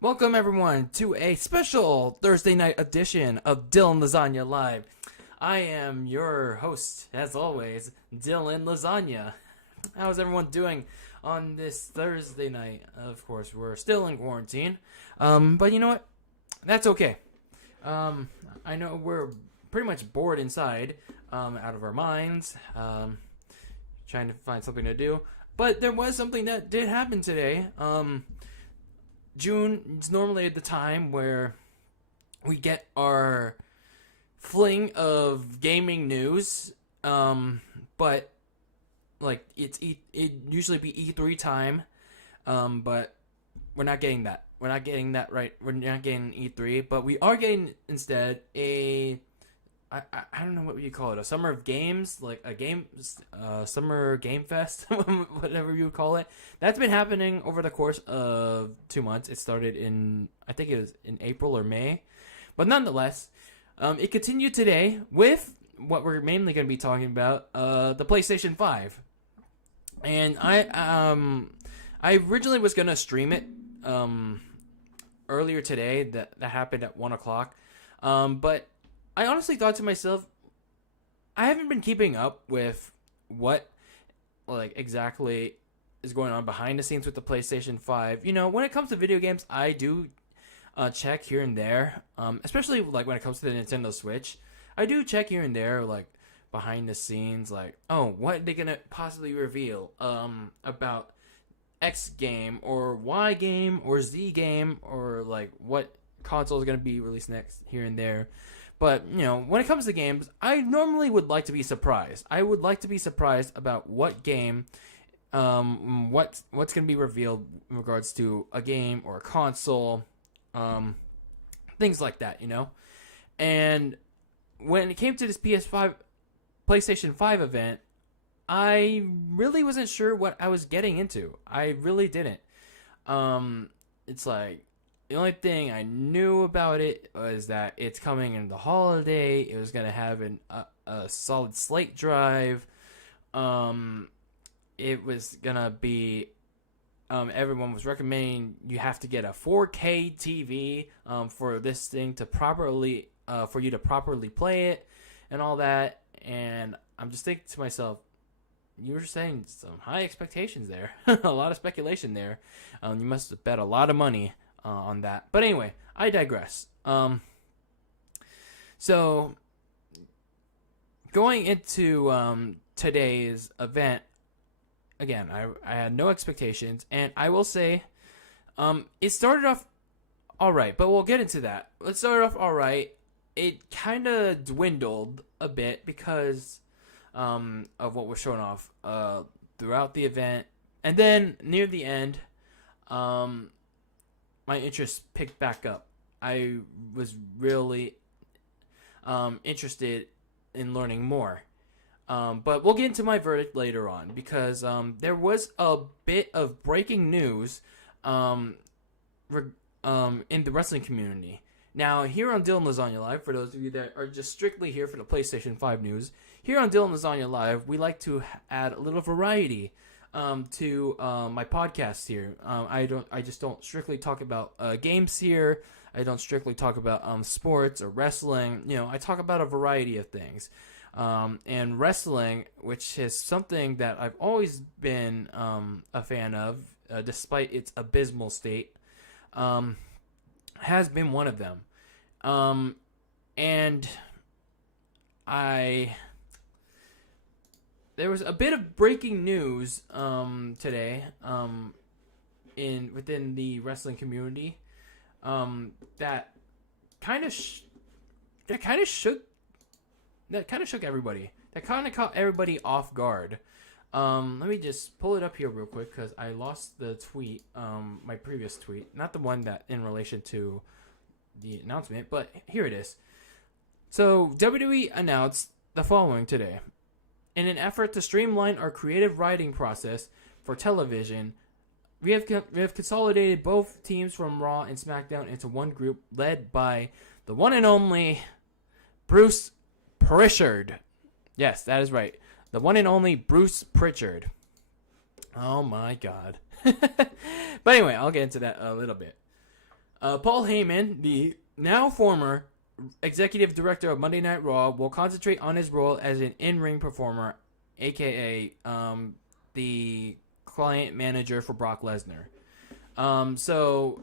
Welcome everyone to a special Thursday night edition of DylanLasagna Live. I am your host, as always, DylanLasagna. How's everyone doing on this Thursday night? Of course, we're still in quarantine, but you know what? That's okay. I know we're pretty much bored inside, out of our minds, trying to find something to do. But there was something that did happen today. June is normally the time where we get our fling of gaming news, but like it usually be E3 time, but we're not getting that. We're not getting that right. We're not getting E3, but we are getting instead I don't know what you call it, a summer of games, like a summer game fest, whatever you call it. That's been happening over the course of 2 months. It started I think it was in April or May, but nonetheless, it continued today with what we're mainly going to be talking about, the PlayStation 5. And I originally was going to stream it earlier today. That happened at 1:00, but I honestly thought to myself, I haven't been keeping up with what, like, exactly is going on behind the scenes with the PlayStation 5. You know, when it comes to video games, I do check here and there, especially, like, when it comes to the Nintendo Switch. I do check here and there, like, behind the scenes, like, oh, what are they going to possibly reveal about X game, or Y game, or Z game, or, like, what console is going to be released next here and there. But, you know, when it comes to games, I normally would like to be surprised. I would like to be surprised about what game, what's going to be revealed in regards to a game or a console, things like that, you know? And when it came to this PlayStation 5 event, I really wasn't sure what I was getting into. I really didn't. It's like, the only thing I knew about it was that it's coming in the holiday. It was going to have a solid slate drive. It was going to be, everyone was recommending you have to get a 4K TV for this thing to properly, for you to properly play it and all that. And I'm just thinking to myself, you were saying some high expectations there. A lot of speculation there. You must have bet a lot of money on that. But anyway, I digress. So going into today's event, again, I had no expectations, and I will say it started off alright, but we'll get into that. Let's start off alright. It kind of dwindled a bit because of what was shown off throughout the event, and then near the end, my interest picked back up. I was really interested in learning more. But we'll get into my verdict later on, because there was a bit of breaking news in the wrestling community. Now, here on DylanLasagna Live, for those of you that are just strictly here for the PlayStation 5 news, here on DylanLasagna Live, we like to add a little variety to my podcast here. I just don't strictly talk about games here. I don't strictly talk about sports or wrestling. You know, I talk about a variety of things. And wrestling, which is something that I've always been a fan of, despite its abysmal state, has been one of them. And there was a bit of breaking news today within the wrestling community that kind of shook everybody. That kind of caught everybody off guard. Let me just pull it up here real quick, because I lost the tweet, my previous tweet, not the one that in relation to the announcement, but here it is. So WWE announced the following today: in an effort to streamline our creative writing process for television, we have consolidated both teams from Raw and SmackDown into one group led by the one and only Bruce Pritchard. Yes, that is right. The one and only Bruce Pritchard. Oh my god. But anyway, I'll get into that a little bit. Paul Heyman, the now former executive director of Monday Night Raw, will concentrate on his role as an in-ring performer, aka the client manager for Brock Lesnar. So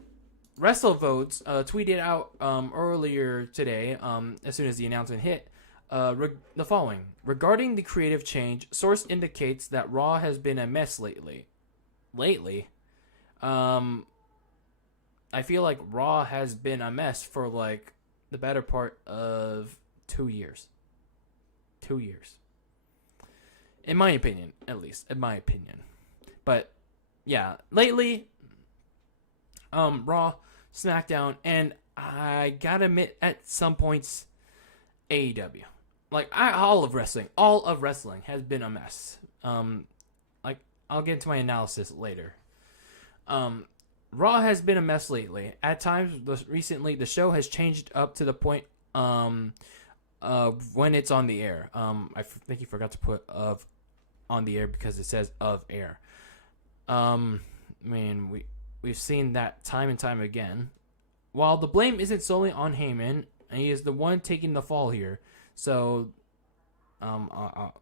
WrestleVotes tweeted out earlier today, as soon as the announcement hit, the following. Regarding the creative change, source indicates that Raw has been a mess lately. I feel like Raw has been a mess for like the better part of 2 years. 2 years. In my opinion, at least. In my opinion. But, yeah. Lately, Raw, SmackDown, and I gotta admit, at some points, AEW. Like, all of wrestling has been a mess. Like, I'll get into my analysis later. Raw has been a mess lately. At times, recently, the show has changed up to the point when it's on the air. I think you forgot to put of on the air because it says of air. I mean, we've seen that time and time again. While the blame isn't solely on Heyman, he is the one taking the fall here. So, hold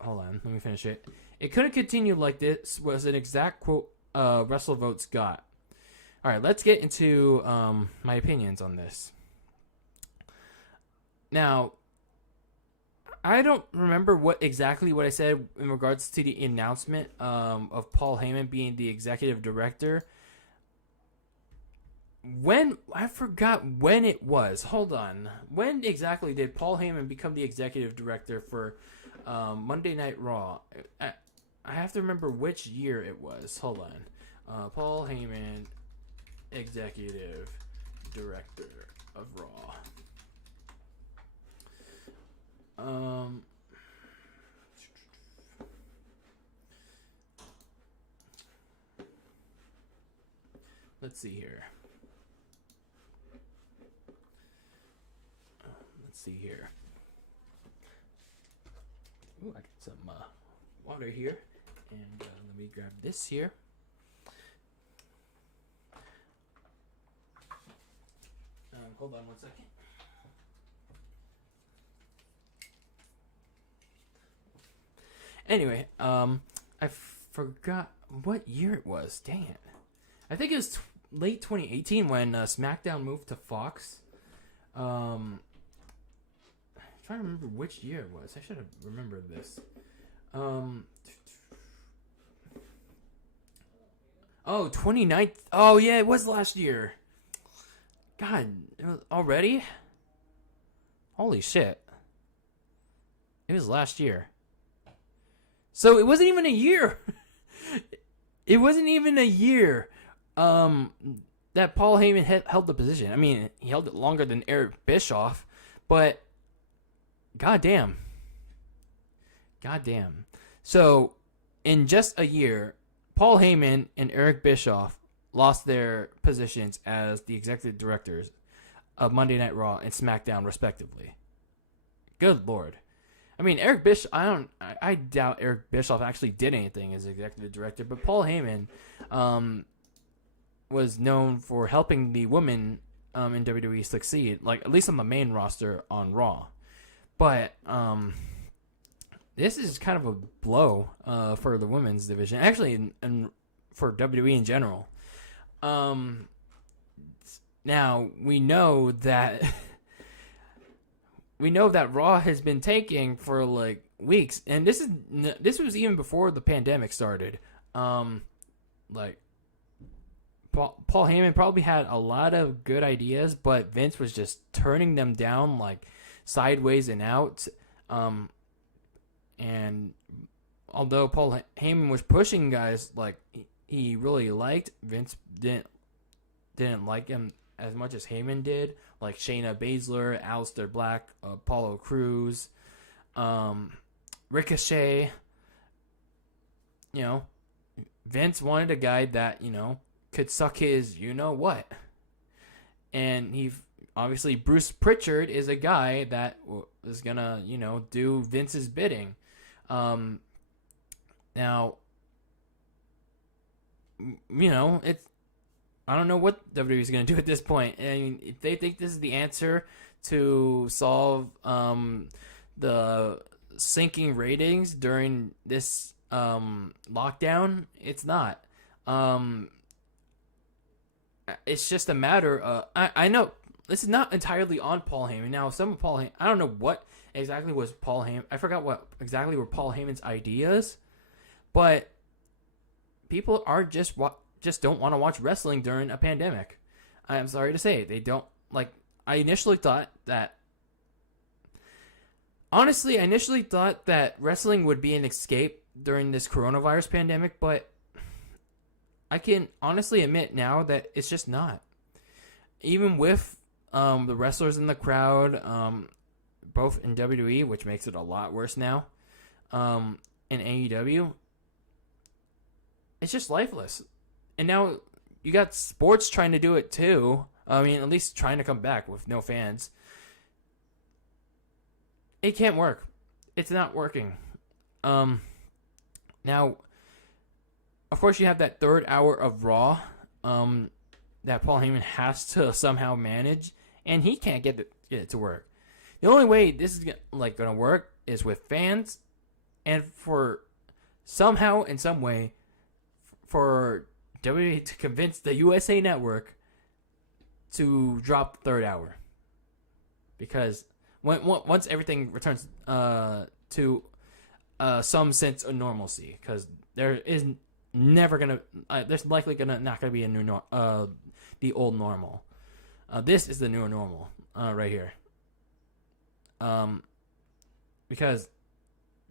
on, let me finish it. It couldn't continue like this was an exact quote WrestleVotes got. All right, let's get into my opinions on this. Now, I don't remember what I said in regards to the announcement of Paul Heyman being the executive director. I forgot when it was. Hold on. When exactly did Paul Heyman become the executive director for Monday Night Raw? I have to remember which year it was. Hold on. Paul Heyman, executive director of Raw. Let's see here. Ooh, I got some water here, and let me grab this here. Hold on 1 second. Anyway, I forgot what year it was. Dang it. I think it was late 2018 when SmackDown moved to Fox. I'm trying to remember which year it was. I should have remembered this. 29th. Oh, yeah, it was last year. God, already? Holy shit. It was last year. So it wasn't even a year. It wasn't even a year that Paul Heyman held the position. I mean, he held it longer than Eric Bischoff, but goddamn. So in just a year, Paul Heyman and Eric Bischoff lost their positions as the executive directors of Monday Night Raw and SmackDown, respectively. Good Lord. I mean, Eric Bischoff, I doubt Eric Bischoff actually did anything as executive director, but Paul Heyman was known for helping the women in WWE succeed, like at least on the main roster on Raw. But this is kind of a blow for the women's division, actually, and for WWE in general. Now we know that Raw has been tanking for like weeks, and this was even before the pandemic started. Like Paul Heyman probably had a lot of good ideas, but Vince was just turning them down like sideways and out. And although Paul Heyman was pushing guys like he really liked, Vince didn't like him as much as Heyman did, like Shayna Baszler, Aleister Black, Apollo Crews, Ricochet. You know, Vince wanted a guy that, you know, could suck his you-know-what. And he obviously Bruce Pritchard is a guy that is gonna, do Vince's bidding. Now, it's, I don't know what WWE is gonna do at this point. I mean, if they think this is the answer to solve the sinking ratings during this lockdown, it's not. It's just a matter of, I know this is not entirely on Paul Heyman. Now, I don't know what exactly was Paul Heyman. I forgot what exactly were Paul Heyman's ideas, but people are just don't want to watch wrestling during a pandemic. I'm sorry to say, they don't like. I initially thought that wrestling would be an escape during this coronavirus pandemic, but I can honestly admit now that it's just not. Even with the wrestlers in the crowd, both in WWE, which makes it a lot worse now, and AEW, it's just lifeless. And now you got sports trying to do it too. I mean, at least trying to come back with no fans. It can't work. It's not working. Now, of course, you have that third hour of Raw that Paul Heyman has to somehow manage, and he can't get it to work. The only way this is going to work is with fans, and for somehow, in some way, for WWE to convince the USA Network to drop the third hour. Because once everything returns to some sense of normalcy, because there is never gonna, there's likely not gonna be a new the old normal. This is the new normal right here. Because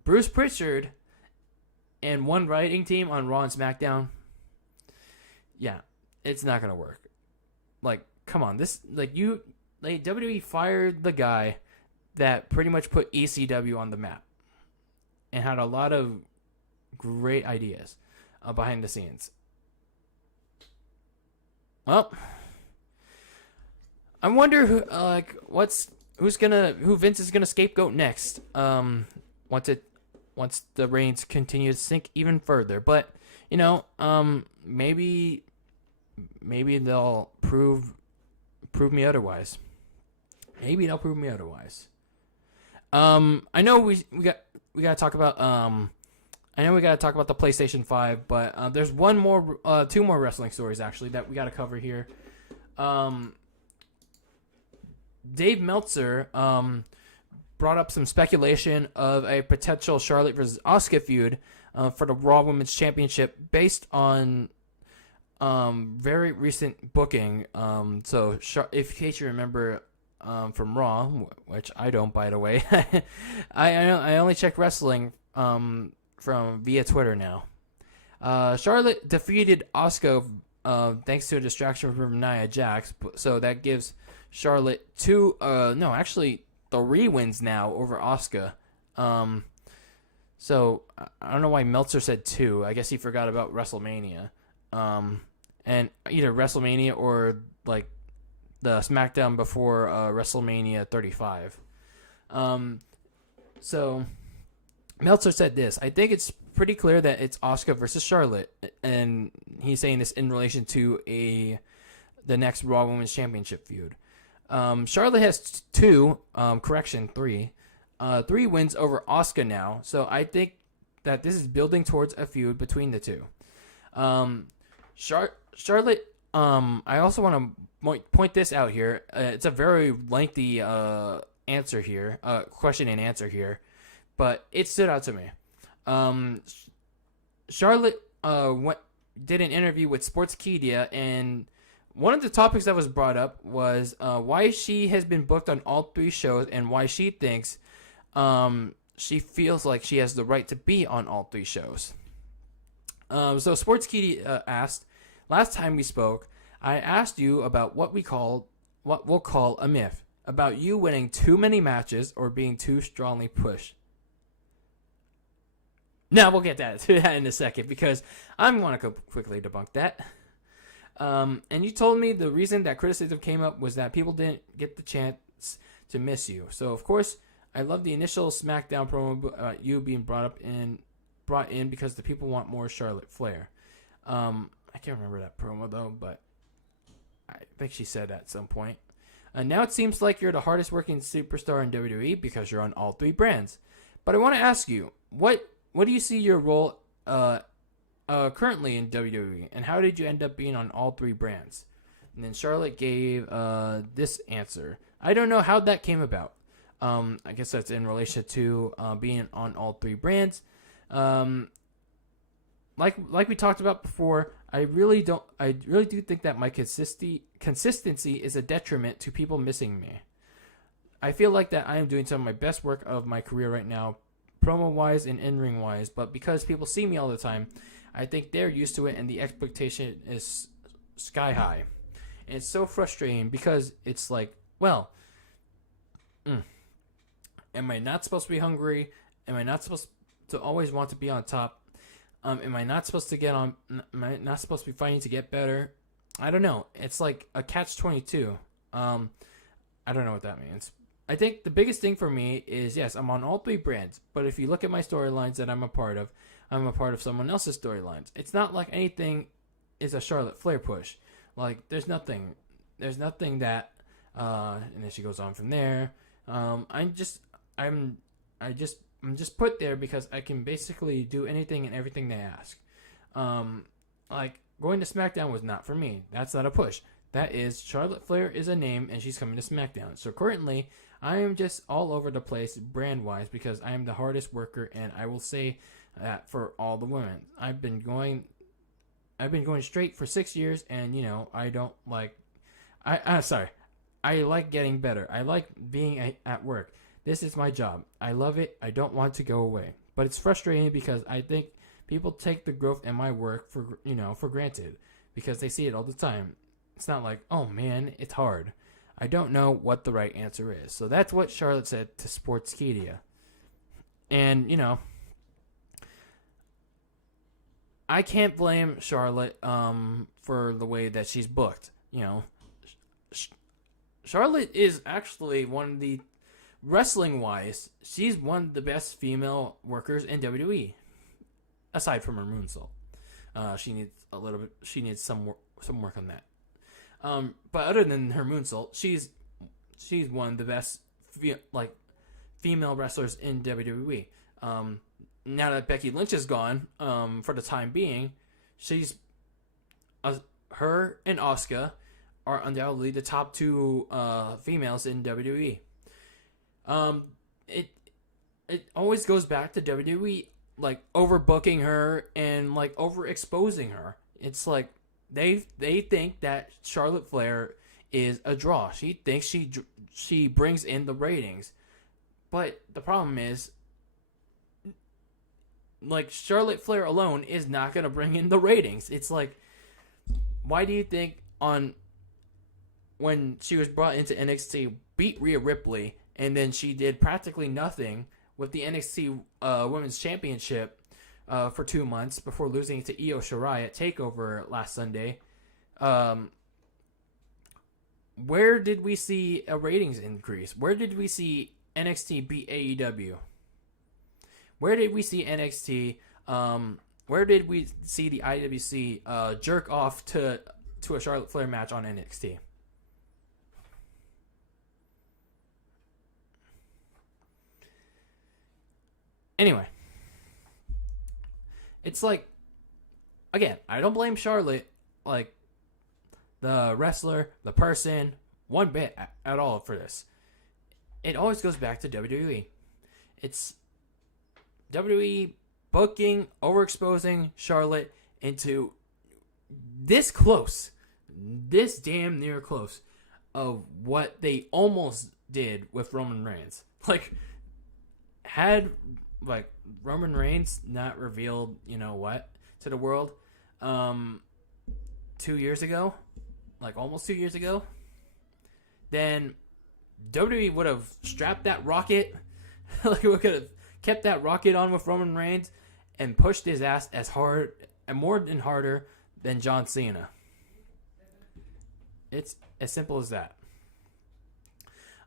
Bruce Pritchard and one writing team on Raw and SmackDown, yeah, it's not gonna work. Like, come on, WWE fired the guy that pretty much put ECW on the map and had a lot of great ideas behind the scenes. Well, I wonder who Vince is gonna scapegoat next. Once the reins continue to sink even further, but maybe they'll prove me otherwise. Maybe they'll prove me otherwise. I know we got to talk about I know we got to talk about the PlayStation 5, but there's two more wrestling stories actually that we got to cover here. Dave Meltzer brought up some speculation of a potential Charlotte versus Asuka feud for the Raw Women's Championship based on very recent booking. So in case you remember from Raw, which I don't, by the way, I only check wrestling from via Twitter now. Charlotte defeated Asuka thanks to a distraction from Nia Jax, so that gives Charlotte 3 wins now over Asuka. So I don't know why Meltzer said 2. I guess he forgot about WrestleMania. And either WrestleMania or like the SmackDown before WrestleMania 35. So Meltzer said this: I think it's pretty clear that it's Asuka versus Charlotte, and he's saying this in relation to the next Raw Women's Championship feud. Charlotte has 3 wins over Asuka now, so I think that this is building towards a feud between the two. Charlotte, I also want to point this out here. It's a very lengthy answer here, question and answer here, but it stood out to me. Charlotte did an interview with Sportskeeda, and one of the topics that was brought up was why she has been booked on all 3 shows and why she thinks she feels like she has the right to be on all 3 shows. So Sportskeeda asked, last time we spoke, I asked you about what we'll call a myth, about you winning too many matches or being too strongly pushed. Now we'll get to that in a second because I want to quickly debunk that. And you told me the reason that criticism came up was that people didn't get the chance to miss you. So of course, I love the initial SmackDown promo about you being brought in because the people want more Charlotte Flair. I can't remember that promo though, but I think she said at some point. Now it seems like you're the hardest working superstar in WWE because you're on all three brands. But I want to ask you, what do you see your role currently in WWE, and how did you end up being on all three brands? And then Charlotte gave this answer. I don't know how that came about. I guess that's in relation to being on all three brands. Like we talked about before, I really do think that my consistency is a detriment to people missing me. I feel like that I am doing some of my best work of my career right now, promo-wise and in-ring wise, but because people see me all the time, I think they're used to it and the expectation is sky high. And it's so frustrating because it's like, well, am I not supposed to be hungry? Am I not supposed to always want to be on top? Am I not supposed to am I not supposed to be fighting to get better? I don't know. It's like a catch-22. I don't know what that means. I think the biggest thing for me is, yes, I'm on all three brands, but if you look at my storylines that I'm a part of someone else's storylines. It's not like anything is a Charlotte Flair push. Like, there's nothing that, and then she goes on from there. I'm just put there because I can basically do anything and everything they ask. Like, going to SmackDown was not for me. That's not a push. That is, Charlotte Flair is a name and she's coming to SmackDown. So currently, I am just all over the place brand-wise because I am the hardest worker, and I will say that for all the women. I've been going straight for 6 years, and I don't like. I like getting better. I like being at work. This is my job. I love it. I don't want to go away. But it's frustrating because I think people take the growth in my work for granted because they see it all the time. It's not like, oh man, it's hard. I don't know what the right answer is. So that's what Charlotte said to Sportskeeda. And, I can't blame Charlotte for the way that she's booked. Charlotte is actually one of the, wrestling-wise, she's one of the best female workers in WWE, aside from her moonsault. She needs some work on that. But other than her moonsault, she's one of the best female wrestlers in WWE. Now that Becky Lynch is gone, for the time being, her and Asuka are undoubtedly the top two females in WWE. It always goes back to WWE overbooking her and overexposing her. It's like they think that Charlotte Flair is a draw. She thinks she brings in the ratings, but the problem is, Charlotte Flair alone is not gonna bring in the ratings. It's like, why do you think when she was brought into NXT, beat Rhea Ripley, and then she did practically nothing with the NXT Women's Championship for 2 months before losing to Io Shirai at TakeOver last Sunday? Where did we see a ratings increase? Where did we see NXT beat AEW? Where did we see NXT? Where did we see the IWC jerk off to a Charlotte Flair match on NXT? Anyway, it's like, again, I don't blame Charlotte, the wrestler, the person, one bit at all for this. It always goes back to WWE. It's WWE booking, overexposing Charlotte into this damn near close of what they almost did with Roman Reigns. Had Roman Reigns not revealed, to the world 2 years ago, almost 2 years ago, then WWE would have strapped that rocket, we could have kept that rocket on with Roman Reigns and pushed his ass as hard and more than harder than John Cena. It's as simple as that.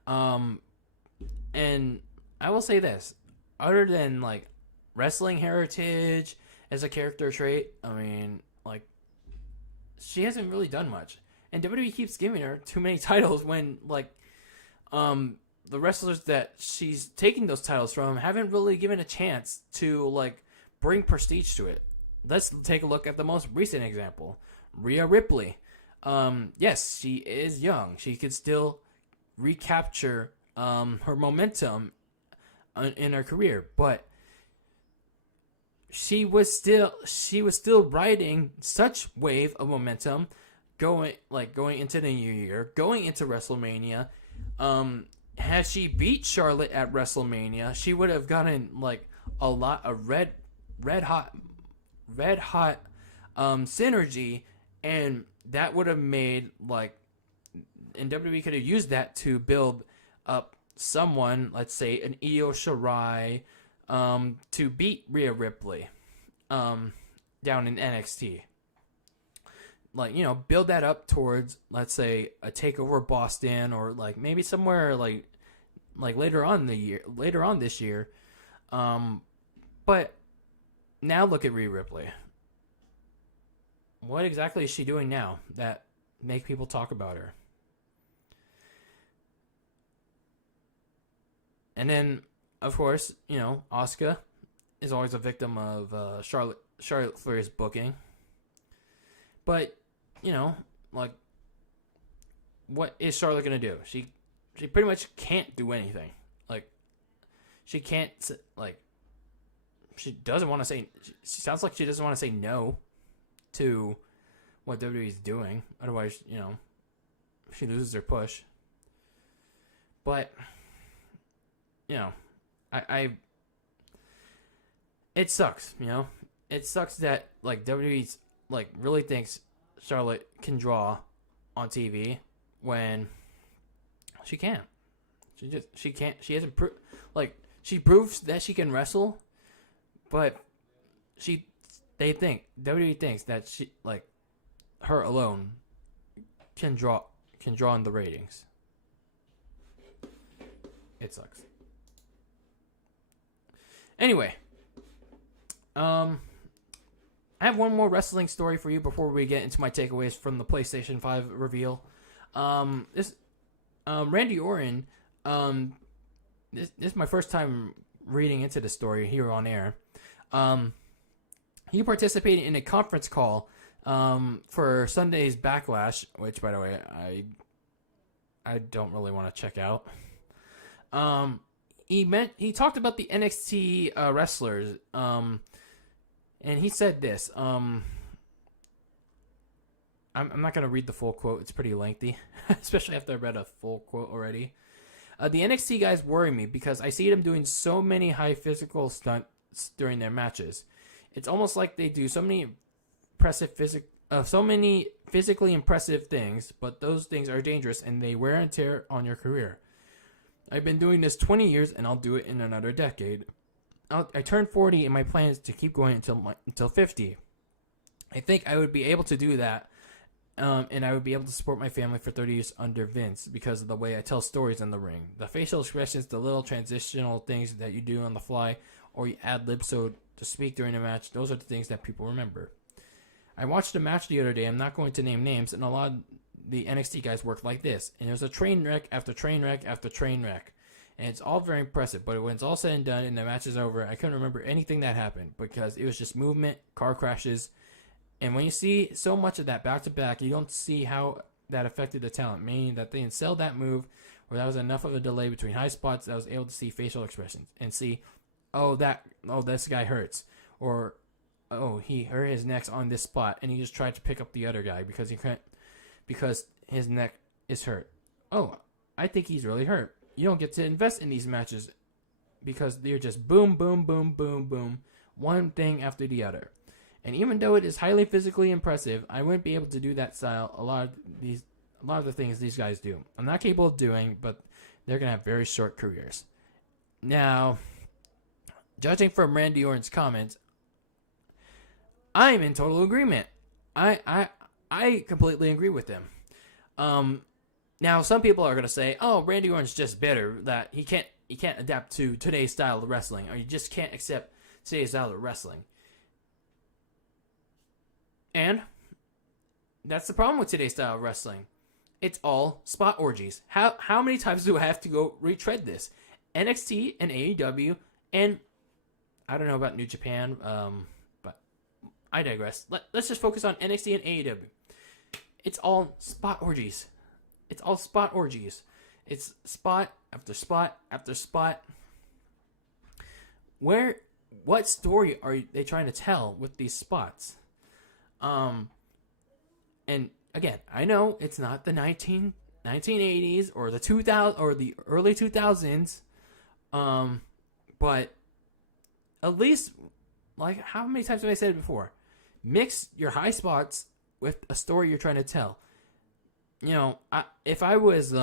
Um, and I will say this: other than like wrestling heritage as a character trait, I mean, like she hasn't really done much. And WWE keeps giving her too many titles when like the wrestlers that she's taking those titles from haven't really given a chance to like bring prestige to it. Let's take a look at the most recent example, Rhea Ripley. Yes, she is young. She could still recapture her momentum in her career, but she was still riding such wave of momentum going into the new year, going into WrestleMania. Had she beat Charlotte at WrestleMania, she would have gotten like a lot of red hot synergy, and that would have made like, and WWE could have used that to build up someone, let's say an Io Shirai, to beat Rhea Ripley, down in NXT. Like, you know, build that up towards, let's say, a takeover Boston, or like maybe somewhere like later on this year. But now look at Rhea Ripley. What exactly is she doing now that make people talk about her? And then, of course, you know, Asuka is always a victim of Charlotte Flair's booking. But, you know, like, what is Charlotte gonna do? She pretty much can't do anything. Like, she can't, like, she doesn't want to say. She sounds like she doesn't want to say no to what WWE is doing. Otherwise, you know, she loses her push. But, you know, I it sucks, you know. It sucks that like WWE's like really thinks Charlotte can draw on TV when she can't. She can't. She hasn't like she proves that she can wrestle, but WWE thinks that she, like, her alone can draw in the ratings. It sucks. Anyway, I have one more wrestling story for you before we get into my takeaways from the PlayStation 5 reveal. Randy Orton, this is my first time reading into the story here on air. He participated in a conference call for Sunday's Backlash, which, by the way, I don't really want to check out. He talked about the NXT wrestlers, and he said this. I'm not going to read the full quote. It's pretty lengthy, especially after I read a full quote already. The NXT guys worry me because I see them doing so many high physical stunts during their matches. It's almost like they do so many physically impressive things, but those things are dangerous and they wear and tear on your career. I've been doing this 20 years and I'll do it in another decade. I turned 40 and my plan is to keep going until 50. I think I would be able to do that, and I would be able to support my family for 30 years under Vince because of the way I tell stories in the ring. The facial expressions, the little transitional things that you do on the fly, or you ad lib so to speak during a match, those are the things that people remember. I watched a match the other day, I'm not going to name names, and a lot of the NXT guys work like this. And there's a train wreck after train wreck after train wreck. And it's all very impressive, but when it's all said and done and the match is over, I couldn't remember anything that happened because it was just movement, car crashes. And when you see so much of that back to back, you don't see how that affected the talent, meaning that they didn't sell that move, or that was enough of a delay between high spots that I was able to see facial expressions and see, this guy hurts, or he hurt his neck on this spot and he just tried to pick up the other guy because he couldn't, because his neck is hurt. Oh, I think he's really hurt. You don't get to invest in these matches because they're just boom, boom, boom, boom, boom, one thing after the other. And even though it is highly physically impressive, I wouldn't be able to do that style. A lot of the things these guys do, I'm not capable of doing, but they're gonna have very short careers. Now, judging from Randy Orton's comments, I'm in total agreement. I completely agree with him. Now some people are gonna say, "Oh, Randy Orton's just bitter that he can't adapt to today's style of wrestling, or you just can't accept today's style of wrestling." And that's the problem with today's style of wrestling. It's all spot orgies. How many times do I have to go retread this? NXT and AEW, and I don't know about New Japan, but I digress. Let's just focus on NXT and AEW. It's all spot orgies. It's all spot orgies. It's spot after spot after spot. What story are they trying to tell with these spots? And again, I know it's not the 1980s or the 2000 or the early 2000s, but at least, like, how many times have I said it before? Mix your high spots with a story you're trying to tell. You know, if I was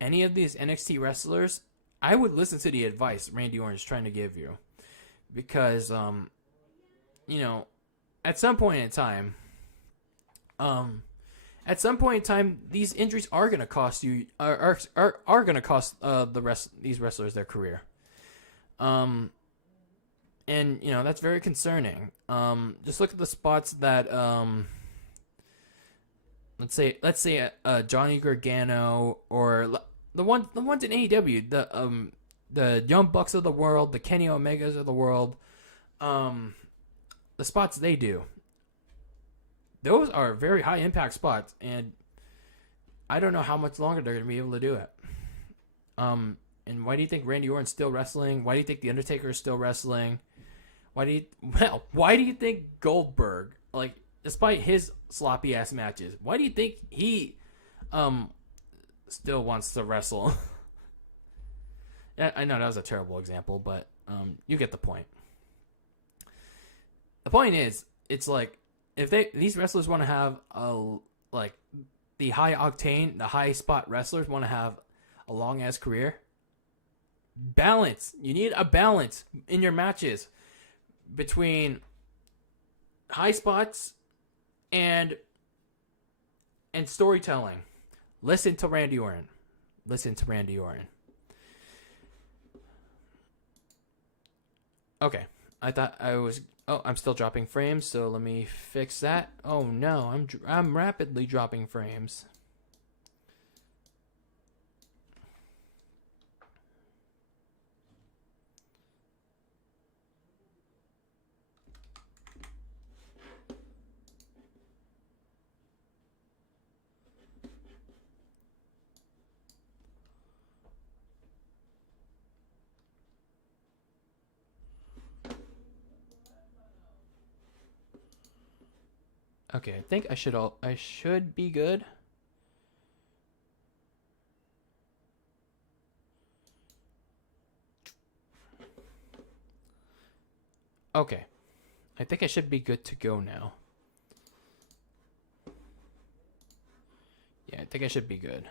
any of these NXT wrestlers, I would listen to the advice Randy Orton is trying to give you, because you know, at some point in time, these injuries are gonna cost you, are gonna cost these wrestlers their career. And you know, that's very concerning. Just look at the spots that let's say Johnny Gargano, or the ones in AEW, the Young Bucks of the world, the Kenny Omegas of the world, the spots they do. Those are very high impact spots, and I don't know how much longer they're going to be able to do it. And why do you think Randy Orton's still wrestling? Why do you think The Undertaker is still wrestling? Why do you think Goldberg, like, despite his sloppy ass matches, why do you think he still wants to wrestle? I know that was a terrible example, but you get the point. The point is, it's like, if these wrestlers want to have like the high octane, the high spot wrestlers want to have a long ass career, balance. You need a balance in your matches between high spots and storytelling. Listen to Randy Orton. Listen to Randy Orton. Okay, I thought I was. Oh, I'm still dropping frames, so let me fix that. Oh no, I'm rapidly dropping frames. Okay, I think I should be good. Okay. I think I should be good to go now. Yeah, I think I should be good.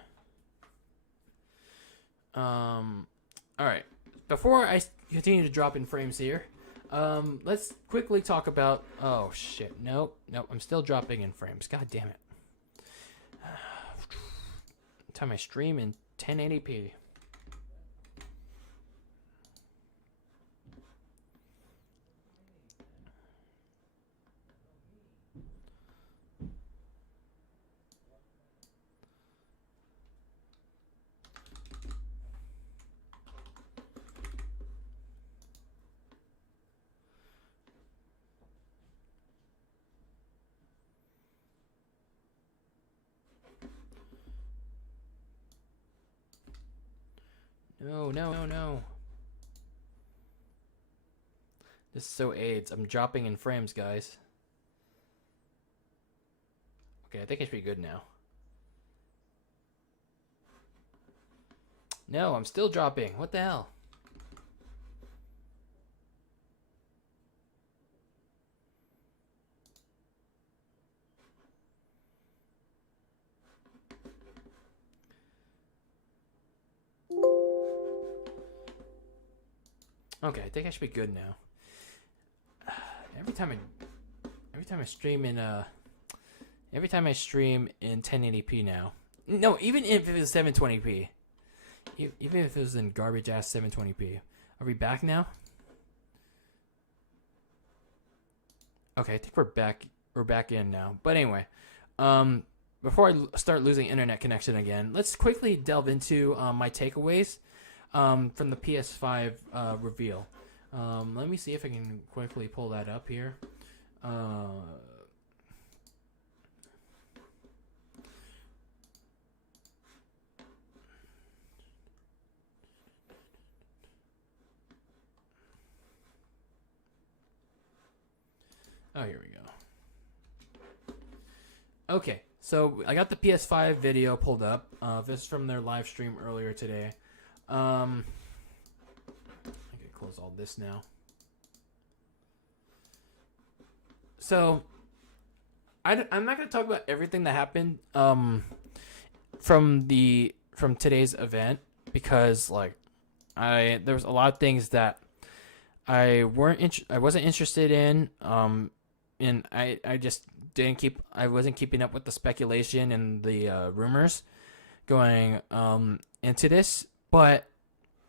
Alright. Before I continue to drop in frames here, let's quickly talk about... Oh, shit. Nope, I'm still dropping in frames. God damn it. Time I stream in 1080p. No. This is so AIDS. I'm dropping in frames, guys. Okay, I think I should be good now. No, I'm still dropping. What the hell? Okay, I think I should be good now. Every time I stream in Every time I stream in 1080p now. No, even if it was 720p. Even if it was in garbage ass 720p. Are we back now? Okay, I think we're back. We're back in now. But anyway, before I start losing internet connection again, let's quickly delve into my takeaways from the PS5 reveal. Let me see if I can quickly pull that up here. Oh, here we go. Okay, so I got the PS5 video pulled up. This is from their live stream earlier today. I can close all this now. So, I'm not going to talk about everything that happened from today's event, because like there was a lot of things that I wasn't interested in, and I just I wasn't keeping up with the speculation and the rumors going into this. But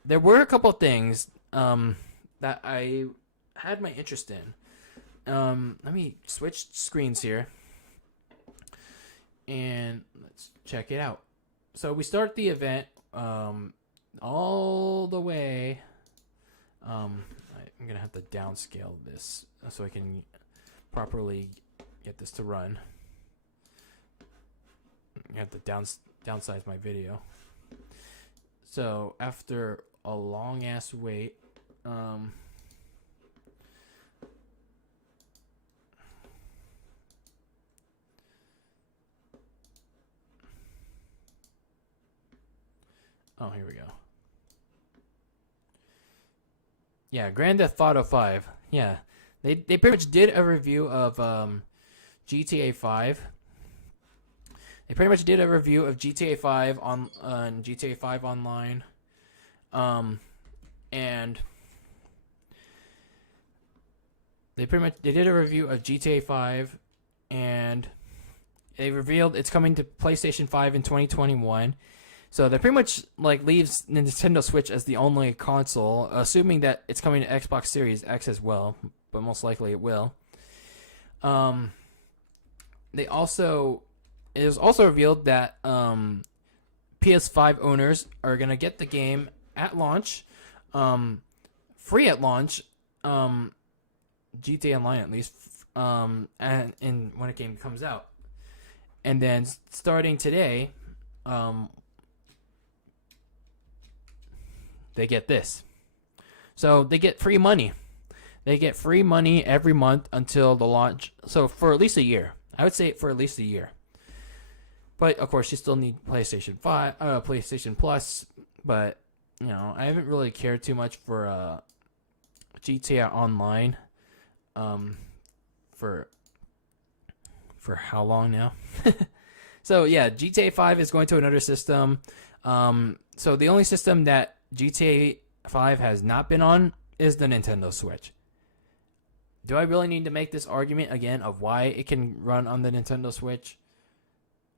there were a couple of things that I had my interest in. Let me switch screens here, and let's check it out. So we start the event all the way. I'm gonna have to downscale this so I can properly get this to run. I have to downsize my video. So after a long ass wait, oh, here we go. Yeah, Grand Theft Auto 5. Yeah, they pretty much did a review of GTA 5. They pretty much did a review of GTA 5 on GTA 5 Online, and they did a review of GTA 5, and they revealed it's coming to PlayStation 5 in 2021. So that pretty much like leaves Nintendo Switch as the only console, assuming that it's coming to Xbox Series X as well, but most likely it will. It was also revealed that PS5 owners are gonna get the game at launch, free at launch, GTA Online at least, and when a game comes out, and then starting today, they get this. So they get free money. They get free money every month until the launch. So for at least a year. I would say for at least a year. But of course you still need PlayStation 5, PlayStation Plus. But you know, I haven't really cared too much for GTA Online. For how long now? So yeah, GTA 5 is going to another system. So the only system that GTA 5 has not been on is the Nintendo Switch. Do I really need to make this argument again of why it can run on the Nintendo Switch?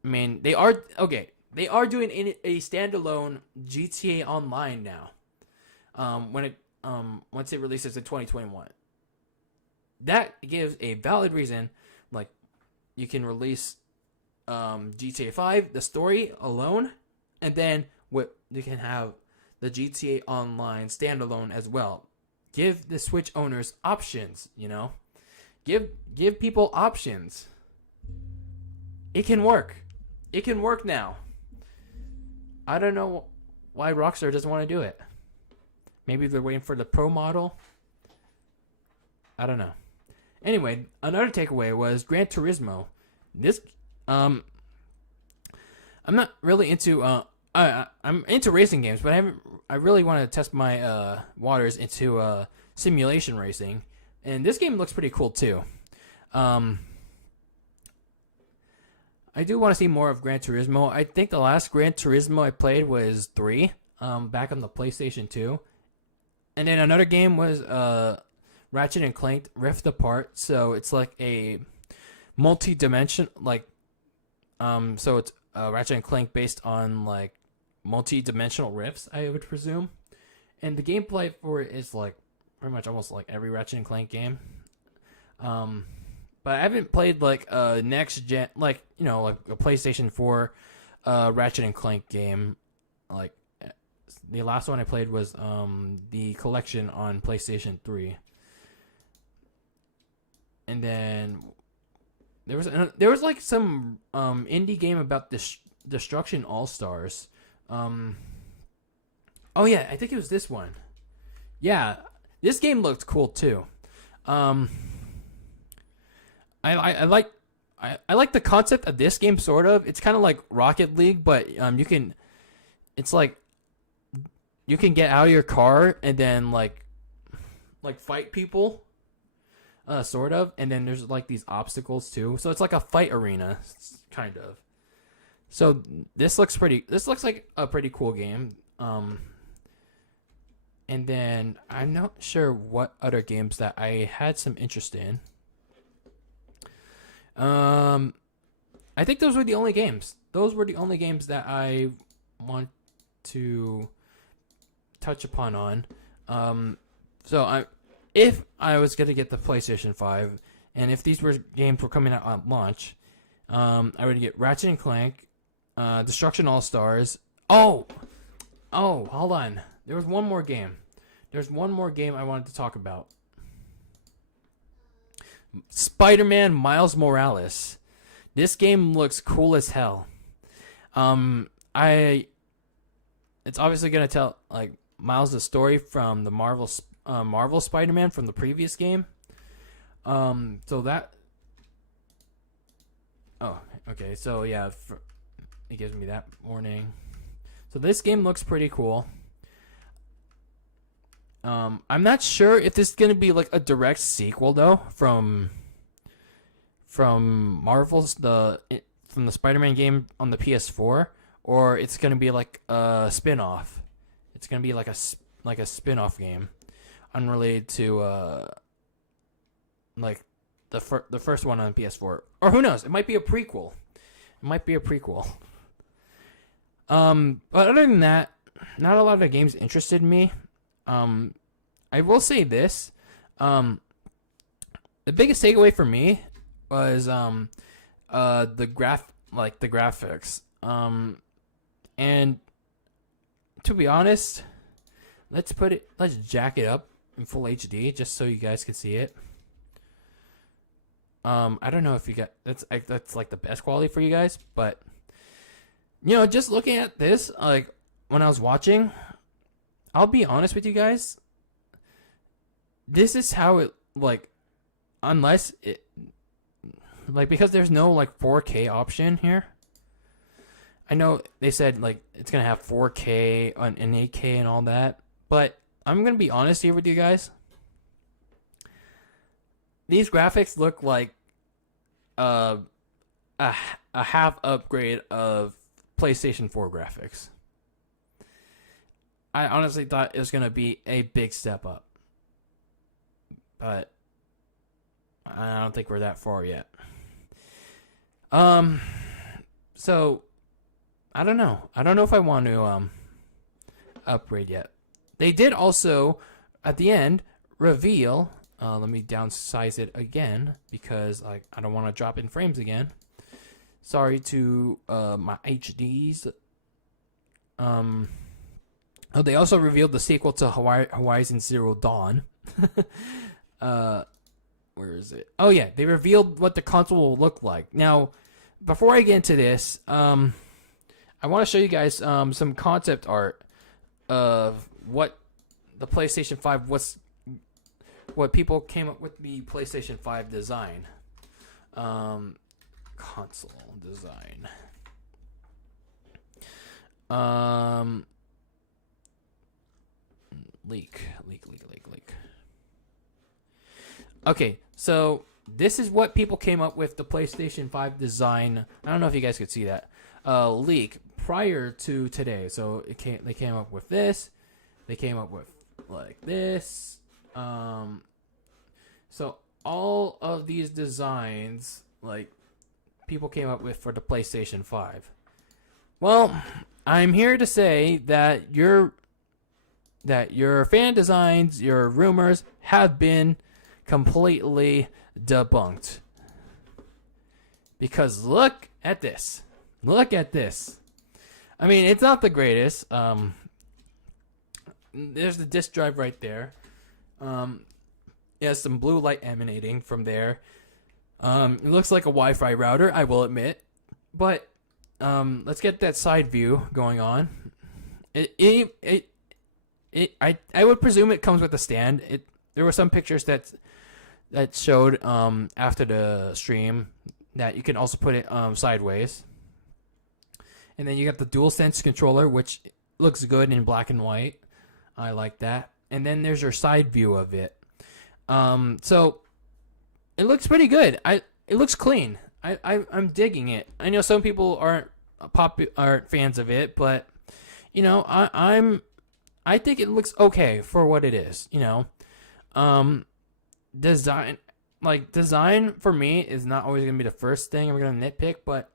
I mean, they are doing a standalone GTA Online now. Once it releases in 2021. That gives a valid reason, like you can release GTA 5, the story alone, and then you can have the GTA Online standalone as well. Give the Switch owners options, you know? Give people options. It can work. It can work now. I don't know why Rockstar doesn't want to do it. Maybe they're waiting for the Pro model. I don't know. Anyway, another takeaway was Gran Turismo. This, I'm not really into, I'm into racing games, but I really want to test my waters into simulation racing, and this game looks pretty cool too. I do want to see more of Gran Turismo. I think the last Gran Turismo I played was 3, back on the PlayStation 2, and then another game was Ratchet and Clank Rift Apart. So it's like a multi-dimension, like So it's Ratchet and Clank based on like multi-dimensional rifts, I would presume. And the gameplay for it is like pretty much almost like every Ratchet and Clank game. But I haven't played like a next gen, like like a PlayStation 4 Ratchet and Clank game. Like the last one I played was the collection on PlayStation 3. And then there was like some indie game about Destruction All Stars. Oh yeah, I think it was this one. Yeah, this game looked cool too. I like the concept of this game sort of. It's kind of like Rocket League, but it's like you can get out of your car and then like fight people. Sort of, and then there's like these obstacles too. So it's like a fight arena, kind of. So this looks like a pretty cool game. And then I'm not sure what other games that I had some interest in. I think those were the only games. Those were the only games that I want to touch upon on. If I was going to get the PlayStation 5, and if these games were coming out at launch, I would get Ratchet and Clank, Destruction All Stars. Oh, hold on. There was one more game. There's one more game I wanted to talk about. Spider-Man Miles Morales. This game looks cool as hell. It's obviously going to tell like Miles' story from the Marvel Spider-Man from the previous game. So that. Oh, okay. So yeah, it gives me that warning. So this game looks pretty cool. I'm not sure if this is gonna be like a direct sequel though from Marvel's from the Spider-Man game on the PS4, or it's gonna be like a spin-off. It's gonna be like a spin-off game, unrelated to like the first one on PS4, or who knows? It might be a prequel. But other than that, not a lot of games interested me. I will say this. The biggest takeaway for me was the graphics. And to be honest, let's jack it up in full HD just so you guys can see it. I don't know if you got that's like the best quality for you guys, but just looking at this, like when I was watching, I'll be honest with you guys. This is how it unless it because there's no like 4K option here. I know they said like it's gonna have 4K and 8K and all that, but I'm gonna be honest here with you guys. These graphics look like a half upgrade of PlayStation 4 graphics. I honestly thought it was gonna be a big step up, but I don't think we're that far yet. So I don't know. I don't know if I want to upgrade yet. They did also at the end reveal. Let me downsize it again because I don't want to drop in frames again. Sorry to my HDs. Oh, they also revealed the sequel to Horizon Zero Dawn. Where is it? Oh yeah, they revealed what the console will look like. Now, before I get into this, I want to show you guys some concept art of what the PlayStation 5 what people came up with the PlayStation 5 design. Console design. Leak. Okay, so this is what people came up with the PlayStation 5 design. I don't know if you guys could see that. Leak prior to today. So they came up with this. They came up with like this. So all of these designs, like people came up with for the PlayStation 5. Well, I'm here to say that your fan designs, your rumors have been completely debunked. Because look at this. Look at this. I mean, it's not the greatest. There's the disk drive right there. It has some blue light emanating from there. It looks like a Wi-Fi router, I will admit. But let's get that side view going on. I would presume it comes with a stand. There were some pictures that showed after the stream that you can also put it sideways. And then you got the DualSense controller, which looks good in black and white. I like that. And then there's your side view of it. So it looks pretty good. It looks clean. I'm digging it. I know some people aren't fans of it, but you know, I think it looks okay for what it is. You know, design for me is not always gonna be the first thing I'm gonna nitpick, but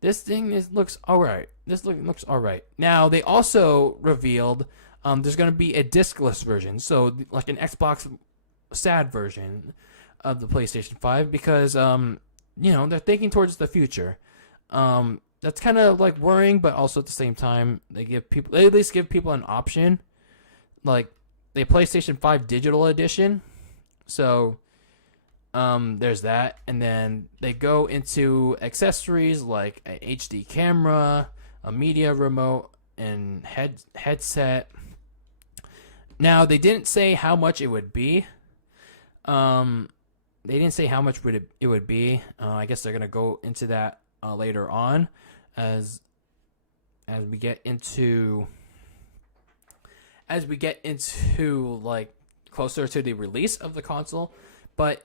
this thing looks all right. This looks all right. Now they also revealed there's gonna be a discless version, so like an Xbox SAD version of the PlayStation 5, because you know, they're thinking towards the future. That's kind of like worrying, but also at the same time they at least give people an option, like the PlayStation 5 Digital Edition. So there's that, and then they go into accessories like a HD camera, a media remote, and headset. Now they didn't say how much it would be. They didn't say how much it would be. I guess they're gonna go into that later on, as we get into like closer to the release of the console. But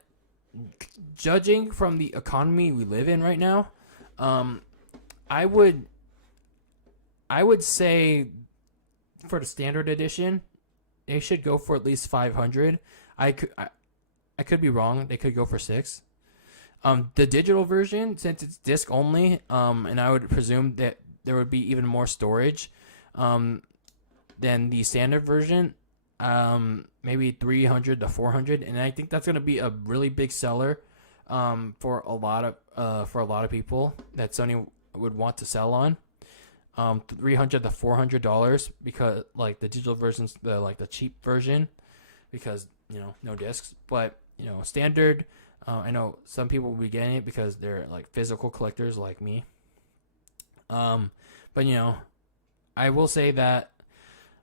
judging from the economy we live in right now, I would say for the standard edition, they should go for at least 500. I could be wrong. They could go for 6. The digital version, since it's disc only, and I would presume that there would be even more storage than the standard version, maybe 300 to 400, and I think that's going to be a really big seller for a lot of people that Sony would want to sell on. $300 to $400, because like the digital version's the cheap version, because you know, no discs. But you know, standard, I know some people will be getting it because they're like physical collectors like me. But you know, I will say that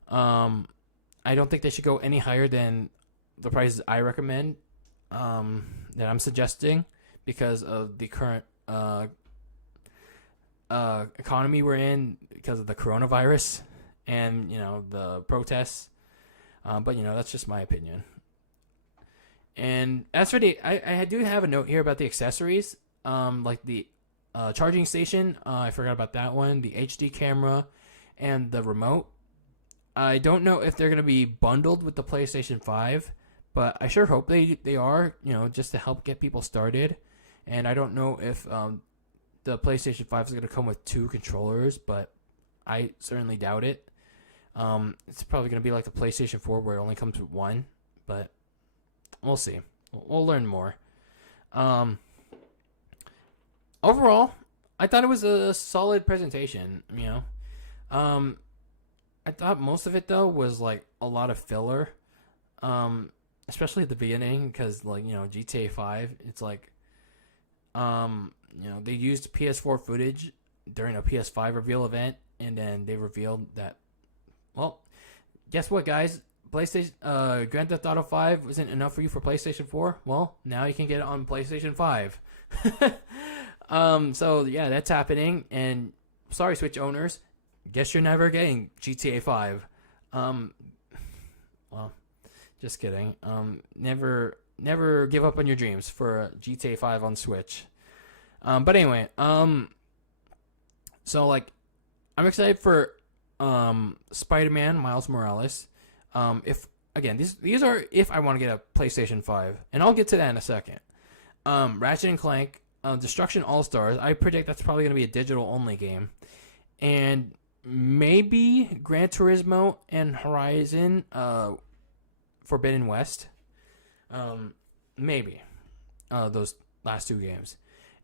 I don't think they should go any higher than the prices I recommend, that I'm suggesting, because of the current economy we're in, because of the coronavirus and you know, the protests. But you know, that's just my opinion. And as for I do have a note here about the accessories, like the charging station. I forgot about that one. The HD camera and the remote. I don't know if they're gonna be bundled with the PlayStation 5, but I sure hope they are. You know, just to help get people started. And I don't know if the PlayStation 5 is gonna come with 2 controllers, but I certainly doubt it. It's probably gonna be like the PlayStation 4, where it only comes with 1, but we'll see. We'll learn more. Overall, I thought it was a solid presentation. You know, I thought most of it though was like a lot of filler, especially at the beginning, because like, you know, GTA 5, it's like, you know, they used PS4 footage during a PS5 reveal event, and then they revealed that, well, guess what, guys? PlayStation Grand Theft Auto 5 wasn't enough for you for PlayStation 4. Well, now you can get it on PlayStation 5. So yeah, that's happening. And sorry, Switch owners, guess you're never getting GTA 5. Well, just kidding. Never give up on your dreams for GTA 5 on Switch. But anyway, so like, I'm excited for Spider-Man Miles Morales. If again, these are if I want to get a PlayStation 5, and I'll get to that in a second. Ratchet and Clank, Destruction All Stars. I predict that's probably going to be a digital only game, and maybe Gran Turismo and Horizon Forbidden West. Maybe those last two games.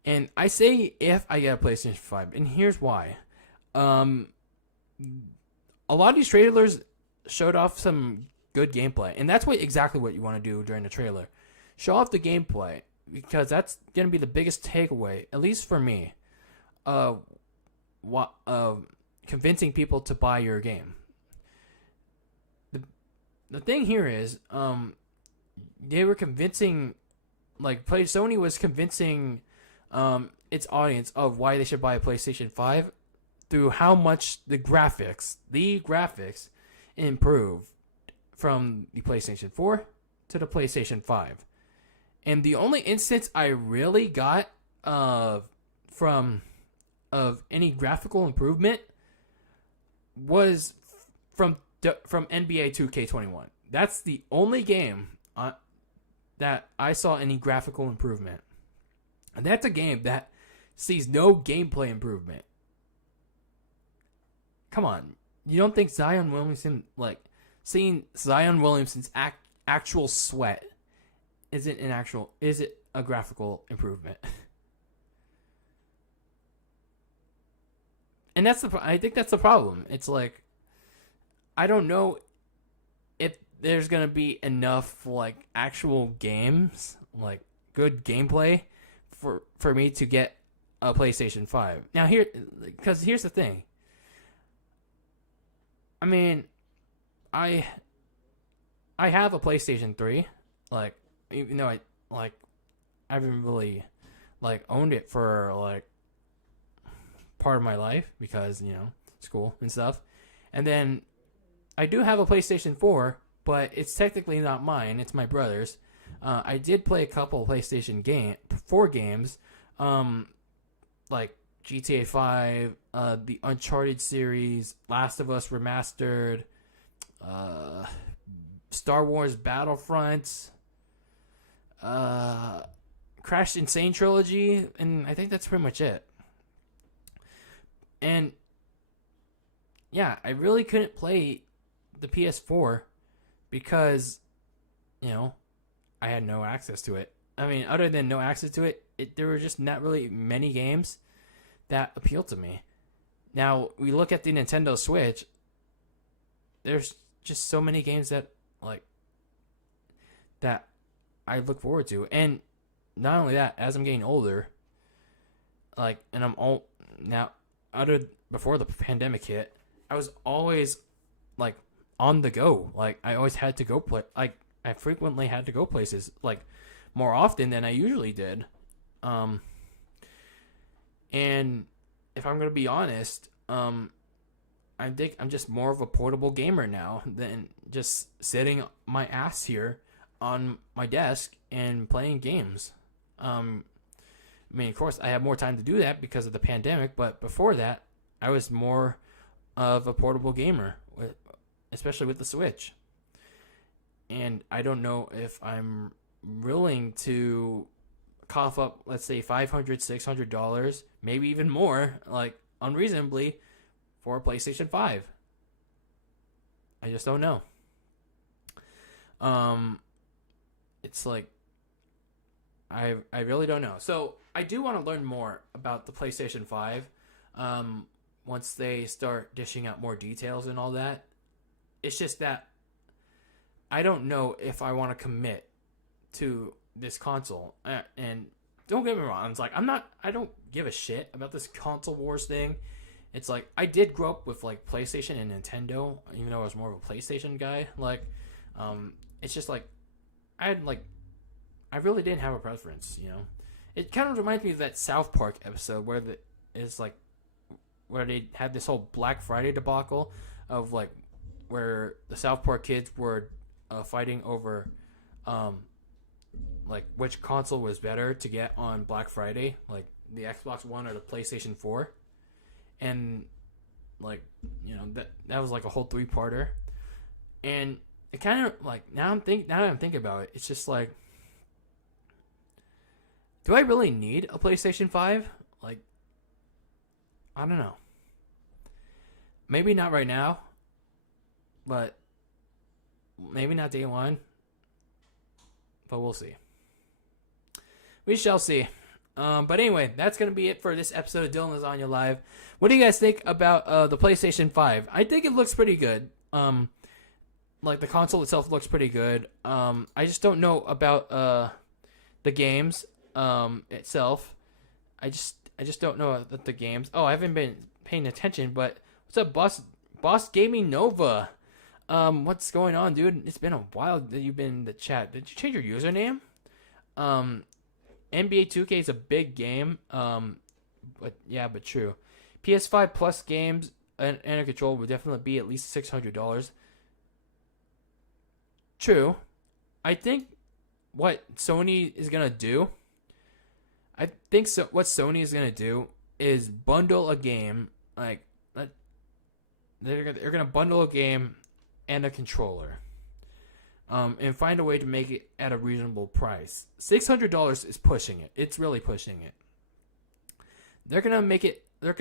And I say if I get a PlayStation 5, and here's why. A lot of these trailers showed off some good gameplay, and that's exactly what you want to do during the trailer. Show off the gameplay, because that's going to be the biggest takeaway, at least for me, convincing people to buy your game. The thing here is, they were convincing, Sony was convincing its audience of why they should buy a PlayStation 5 through how much the graphics improved from the PlayStation 4 to the PlayStation 5. And the only instance I really got of any graphical improvement was from NBA 2K21. That's the only game that I saw any graphical improvement. And that's a game that sees no gameplay improvement. Come on. You don't think Zion Williamson, seeing Zion Williamson's actual sweat is it a graphical improvement? And I think that's the problem. It's I don't know if there's going to be enough actual games, good gameplay for me to get a PlayStation 5. Now because here's the thing. I mean, I have a PlayStation 3, even though I haven't really owned it for part of my life because school and stuff. And then I do have a PlayStation 4, but it's technically not mine, it's my brother's. I did play a couple of PlayStation 4 games, like GTA 5, the Uncharted series, Last of Us Remastered, Star Wars Battlefront, Crash Insane Trilogy, and I think that's pretty much it. And yeah, I really couldn't play the PS4 because, I had no access to it. I mean, other than no access to it, there were just not really many games that appealed to me. Now, we look at the Nintendo Switch, there's just so many games that that I look forward to. And not only that, as I'm getting older, and I'm all now, before the pandemic hit, I was always on the go. I always had to go play. I frequently had to go places, more often than I usually did. And if I'm gonna be honest, I think I'm just more of a portable gamer now than just sitting my ass here on my desk and playing games. I mean, of course, I have more time to do that because of the pandemic, but before that, I was more of a portable gamer, especially with the Switch. And I don't know if I'm willing to cough up, let's say, $500, $600, maybe even more, unreasonably, for a PlayStation 5. I just don't know. It's I really don't know. So I do want to learn more about the PlayStation 5 once they start dishing out more details and all that. It's just that I don't know if I want to commit to this console. And don't get me wrong, I don't give a shit about this console wars thing. It's I did grow up with PlayStation and Nintendo, even though I was more of a PlayStation guy. It's just I really didn't have a preference, It kind of reminds me of that South Park episode where where they had this whole Black Friday debacle of where the South Park kids were fighting over which console was better to get on Black Friday, the Xbox One or the PlayStation 4. And that was a whole 3-parter. And it kind of now that I'm thinking about it, it's just do I really need a PlayStation 5? Like, I don't know. Maybe not right now, but maybe not day one. But we'll see. We shall see. But anyway, that's going to be it for this episode of Dylan Lasagna Live. What do you guys think about the PlayStation 5? I think it looks pretty good. Like, the console itself looks pretty good. I just don't know about the games itself. I just don't know that the games. Oh, I haven't been paying attention, but what's up, Boss Gaming Nova? What's going on, dude? It's been a while that you've been in the chat. Did you change your username? NBA 2K is a big game. But true. PS5 Plus games and a controller would definitely be at least $600. True. I think what Sony is gonna do. What Sony is gonna do is bundle a game. Like, they're gonna bundle a game and a controller, and find a way to make it at a reasonable price. $600 is pushing it. It's really pushing it. They're gonna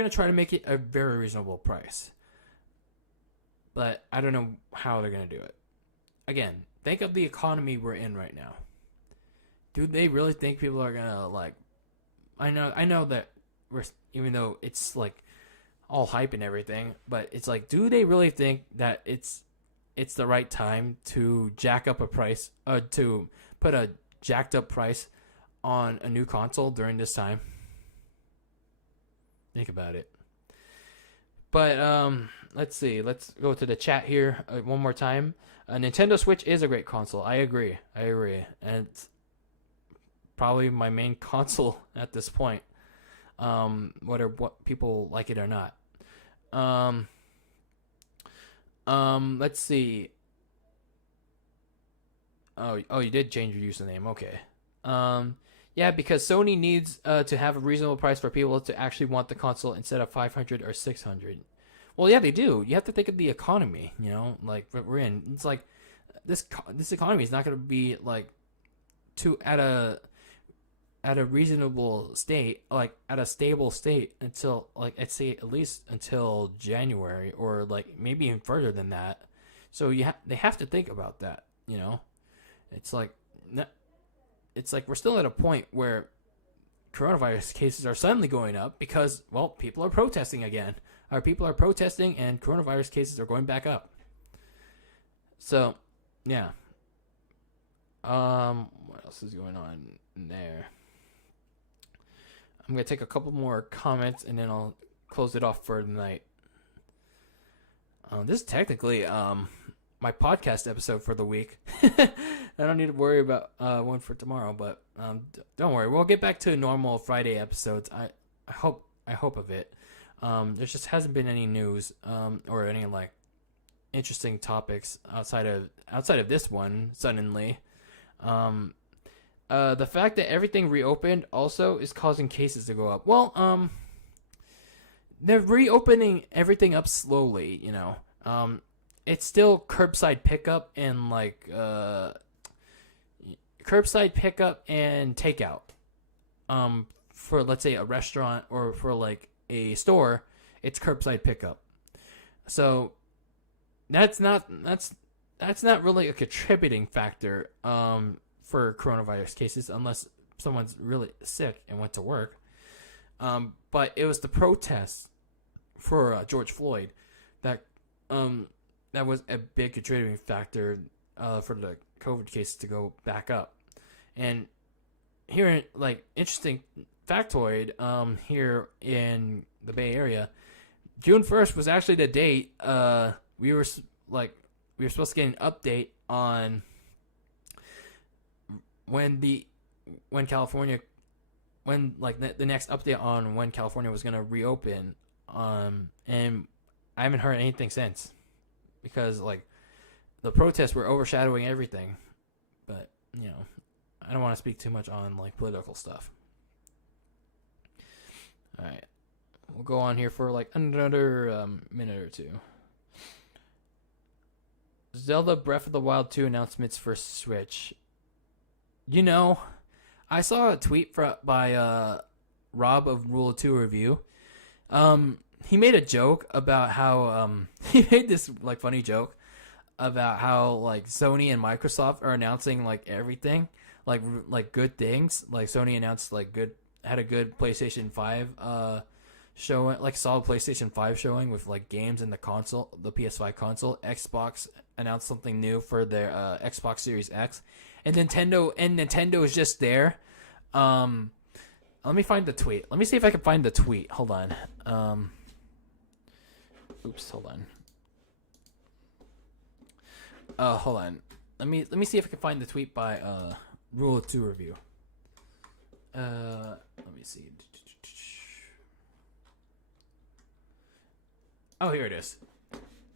try to make it a very reasonable price, but I don't know how they're gonna do it. Again, think of the economy we're in right now. Do they really think people are gonna like? I know that even though it's like all hype and everything, but it's like, do they really think that it's the right time to jack up a price, to put a jacked up price on a new console during this time? Think about it. But let's see. Let's go to the chat here one more time. Nintendo Switch is a great console. I agree. And it's probably my main console at this point. Whether what people like it or not. Let's see. Oh, you did change your username. Okay. Yeah, because Sony needs to have a reasonable price for people to actually want the console instead of $500 or $600. Well, yeah, they do. You have to think of the economy. You know, like what we're in. It's like this economy is not going to be like at a reasonable state, like at a stable state until, like, I'd say at least until January, or like maybe even further than that. So they have to think about that. You know, it's like we're still at a point where coronavirus cases are suddenly going up because, well, people are protesting again. Or people are protesting and coronavirus cases are going back up. So, yeah. What else is going on in there? I'm going to take a couple more comments and then I'll close it off for the night. This is technically my podcast episode for the week. I don't need to worry about one for tomorrow, but don't worry. We'll get back to normal Friday episodes. I hope of it. There just hasn't been any news or any like interesting topics outside of this one suddenly. The fact that everything reopened also is causing cases to go up. Well, they're reopening everything up slowly, you know. It's still curbside pickup and like curbside pickup and takeout. For, let's say, a restaurant or for like a store, it's curbside pickup. So that's not really a contributing factor for coronavirus cases unless someone's really sick and went to work. But it was the protests for George Floyd that was a big contributing factor for the COVID cases to go back up. And here, like, interesting factoid, here in the Bay Area, June 1st was actually the date we were supposed to get an update on when the next update on when California was going to reopen, and I haven't heard anything since because like the protests were overshadowing everything. But you know, I don't want to speak too much on like political stuff. All right, we'll go on here for like another minute or two. Zelda Breath of the Wild 2 announcements for Switch. You know, I saw a tweet by Rob of Rule of Two Review. He made a joke about how he made this like funny joke about how like Sony and Microsoft are announcing like everything, like good things. Like Sony announced had a good PlayStation 5 showing, like solid PlayStation 5 showing with like games in the console, the PS5 console. Xbox announced something new for their Xbox Series X, and Nintendo is just there. Let me find the tweet. Let me see if I can find the tweet. Hold on. Oops, hold on. Hold on. Let me see if I can find the tweet by Rule of Two Review. Let me see. Oh, here it is.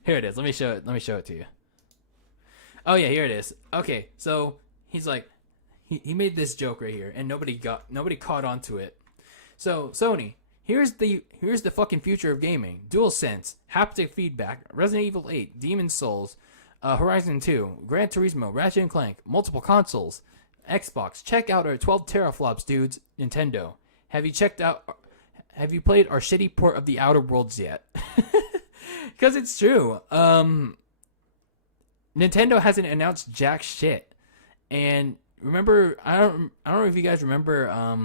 Here it is. Let me show it to you. Oh yeah, here it is. Okay, so he's like, he made this joke right here, and nobody caught on to it. So Sony, here's the fucking future of gaming: DualSense, haptic feedback, Resident Evil 8, Demon's Souls, Horizon 2, Gran Turismo, Ratchet and Clank, multiple consoles, Xbox. Check out our 12 teraflops, dudes. Nintendo, have you played our shitty port of The Outer Worlds yet? Because it's true. Nintendo hasn't announced jack shit. And remember, I don't know if you guys remember. I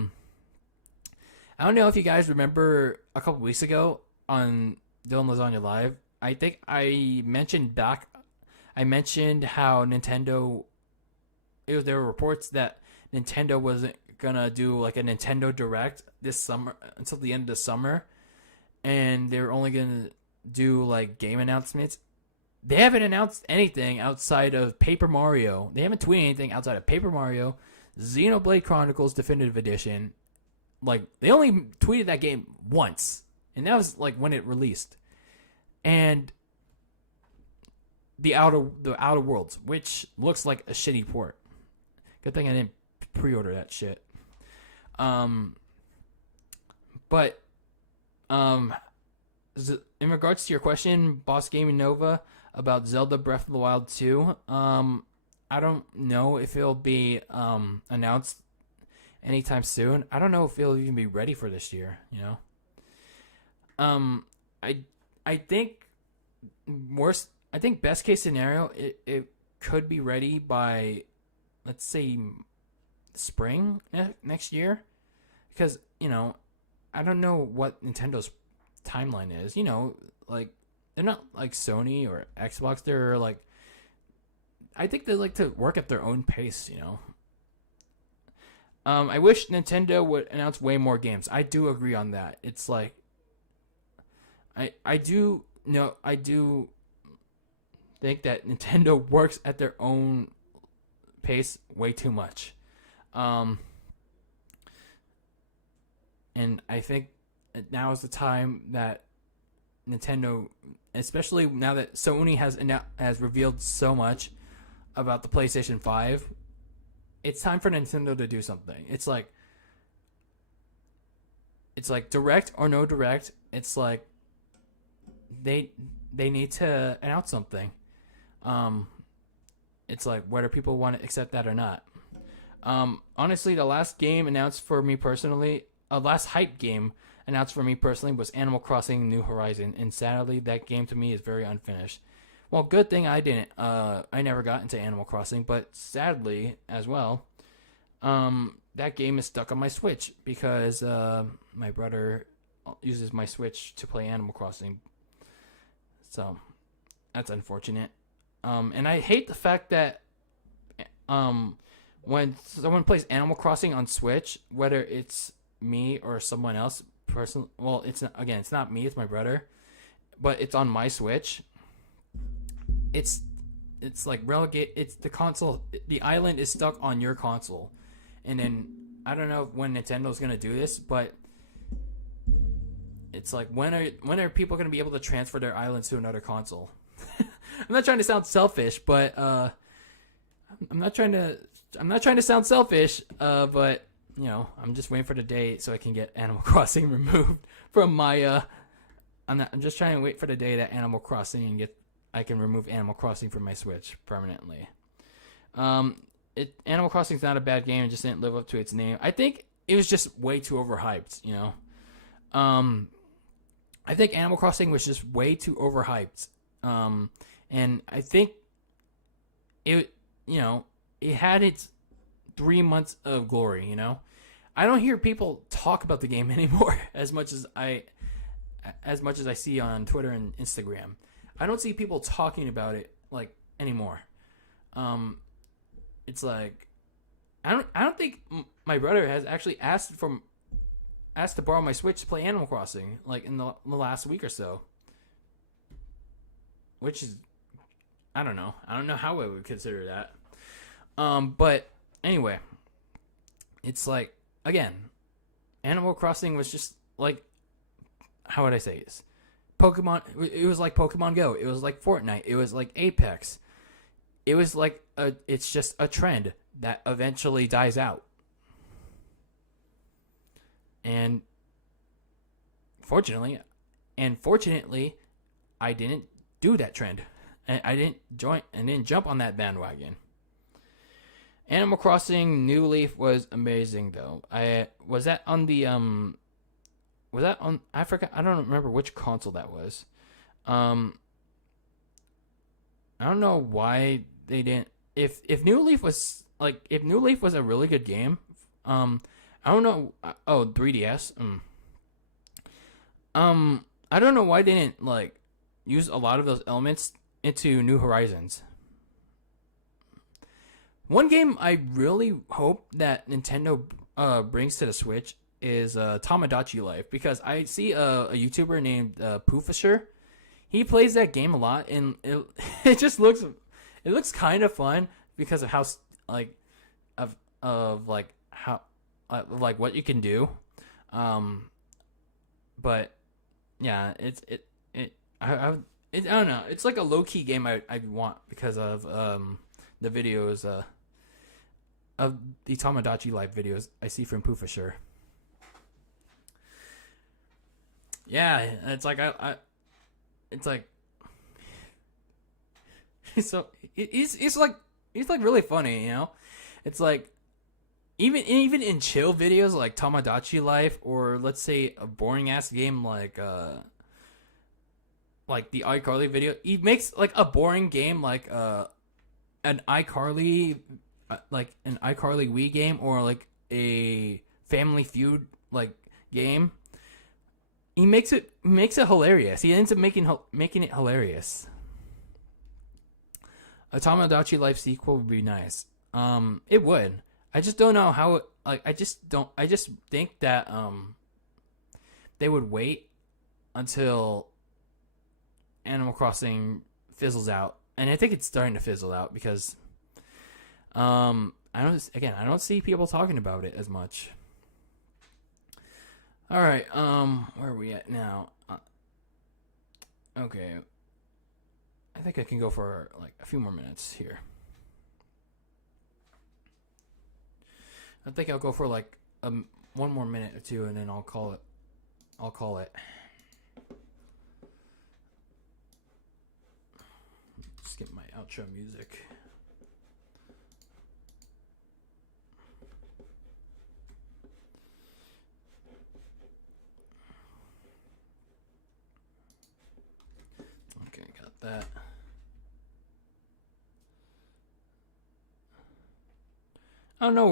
don't know if you guys remember a couple weeks ago on DylanLasagna Live. I think I mentioned how Nintendo. There were reports that Nintendo wasn't gonna do like a Nintendo Direct this summer until the end of the summer, and they're only gonna do like game announcements. They haven't announced anything outside of Paper Mario. They haven't tweeted anything outside of Paper Mario, Xenoblade Chronicles Definitive Edition. Like, they only tweeted that game once, and that was like when it released. And the Outer Worlds, which looks like a shitty port. Good thing I didn't pre-order that shit. But in regards to your question, Boss Gaming Nova, about Zelda Breath of the Wild 2, I don't know if it'll be announced anytime soon. I don't know if it'll even be ready for this year, you know? I think best case scenario, it could be ready by, let's say, spring next year. Because, you know, I don't know what Nintendo's timeline is. You know, like, they're not like Sony or Xbox. They're like, I think they like to work at their own pace, you know. I wish Nintendo would announce way more games. I do agree on that. It's like, I do think that Nintendo works at their own pace way too much. And I think now is the time that Nintendo, especially now that Sony has revealed so much about the PlayStation 5, it's time for Nintendo to do something. It's like direct or no direct. It's like they need to announce something. It's like, whether people want to accept that or not. Honestly, the last game announced for me personally, last hype game announced for me personally, was Animal Crossing New Horizon, and sadly, that game to me is very unfinished. Well, good thing I didn't. I never got into Animal Crossing, but sadly as well, that game is stuck on my Switch because my brother uses my Switch to play Animal Crossing. So that's unfortunate. And I hate the fact that when someone plays Animal Crossing on Switch, whether it's me or someone else, it's not me, it's my brother, but it's on my Switch. It's like relegate. It's the console. The island is stuck on your console, and then I don't know when Nintendo's gonna do this, but it's like, when are people gonna be able to transfer their islands to another console? I'm not trying to sound selfish, but I'm not trying to sound selfish, but you know, I'm just waiting for the day so I can get Animal Crossing removed from my. I'm just trying to wait for the day that Animal Crossing I can remove Animal Crossing from my Switch permanently. Animal Crossing's not a bad game. It just didn't live up to its name. I think it was just way too overhyped. I think Animal Crossing was just way too overhyped. And I think it had its 3 months of glory. I don't hear people talk about the game anymore as much as I see on Twitter and Instagram. I don't see people talking about it anymore. It's like I don't think my brother has actually asked to borrow my Switch to play Animal Crossing in the last week or so. Which is, I don't know how I would consider that. But anyway, it's again, Animal Crossing was just how would I say this? Pokemon. It was like Pokemon Go. It was like Fortnite. It was like Apex. It was it's just a trend that eventually dies out. And fortunately, I didn't do that trend. And I didn't jump on that bandwagon. Animal Crossing New Leaf was amazing though. Was that on I forgot, I don't remember which console that was. I don't know why they didn't if New Leaf was a really good game, I don't know. 3DS. I don't know why they didn't use a lot of those elements into New Horizons. One game I really hope that Nintendo brings to the Switch is Tamagotchi Life, because I see a YouTuber named Poofisher. He plays that game a lot, and it just looks kind of fun because of how what you can do. But yeah, I don't know. It's like a low key game I want because of the videos of the Tamagotchi Life videos I see from Poofisher. Yeah, it's so he's really funny, It's even in chill videos like Tamagotchi Life, or let's say a boring ass game like the iCarly video. He makes a boring game an iCarly an iCarly Wii game, or a Family Feud game. He makes it hilarious. He ends up making it hilarious. A Tamagotchi Life sequel would be nice. It would. I just don't know how. I just think that they would wait until Animal Crossing fizzles out, and I think it's starting to fizzle out because I don't see people talking about it as much. All right, where are we at now? Okay, I think I can go for a few more minutes here. I think I'll go for one more minute or two, and then I'll call it. Skip my outro music. Okay, got that. Oh, no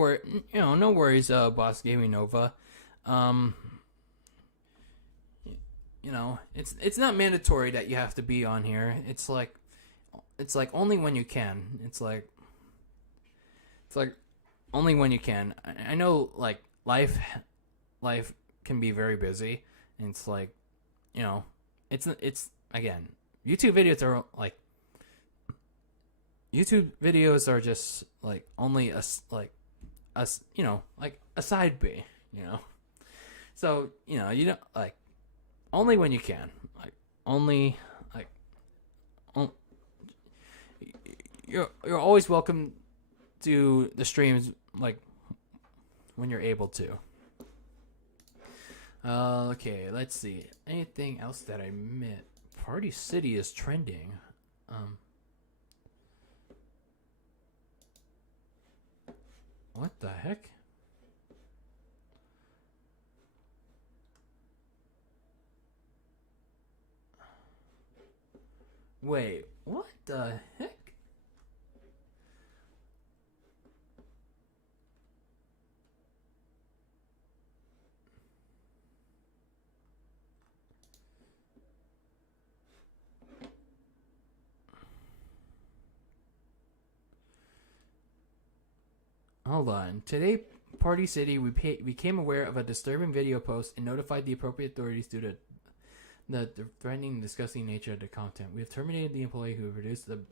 worries, Boss Gaming Nova. It's not mandatory that you have to be on here. It's only when you can. It's only when you can. I know life can be very busy, and it's again, YouTube videos are just only a side B, so you don't only when you can, you're always welcome to the streams when you're able to. Okay, let's see. Anything else that I missed? Party City is trending. the heck? Wait, what the heck? Hold on. Today, Party City, we became aware of a disturbing video post and notified the appropriate authorities due to the threatening and disgusting nature of the content. We have terminated the employee who produced and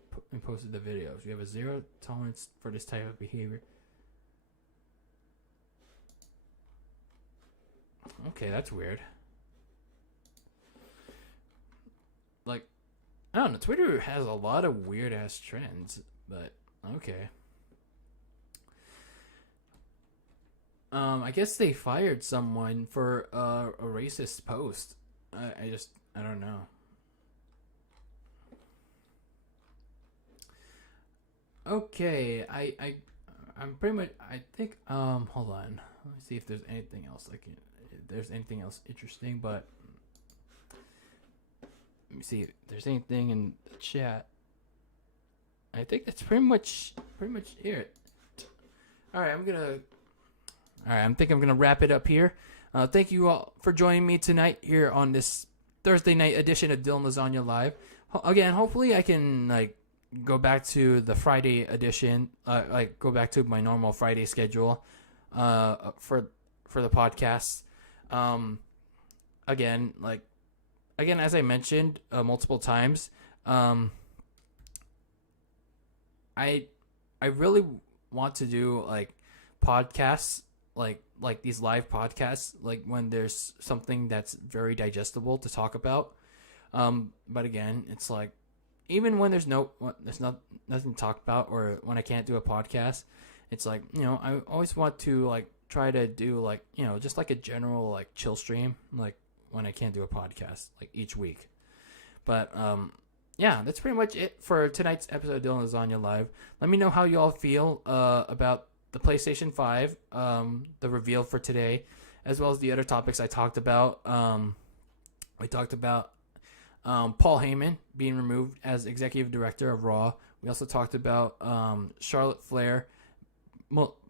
posted the videos. We have a zero tolerance for this type of behavior. Okay, that's weird. Like, I don't know. Twitter has a lot of weird ass trends, but okay. I guess they fired someone for a racist post. I don't know. Okay, I'm pretty much. I think. Hold on. Let me see if there's anything else if there's anything else interesting. But let me see if there's anything in the chat. I think that's pretty much it. All right, I think I'm gonna wrap it up here. Thank you all for joining me tonight here on this Thursday night edition of DylanLasagna Live. Again, hopefully I can go back to the Friday edition, go back to my normal Friday schedule, for the podcast. Again, as I mentioned multiple times, I really want to do podcasts. Like these live podcasts, when there's something that's very digestible to talk about. But again, it's even when there's nothing to talk about, or when I can't do a podcast, it's I always want to try to do just a general chill stream, when I can't do a podcast each week. But yeah, that's pretty much it for tonight's episode of DylanLasagna Live. Let me know how you all feel about the PlayStation 5, the reveal for today, as well as the other topics I talked about. We talked about Paul Heyman being removed as executive director of Raw. We also talked about Charlotte Flair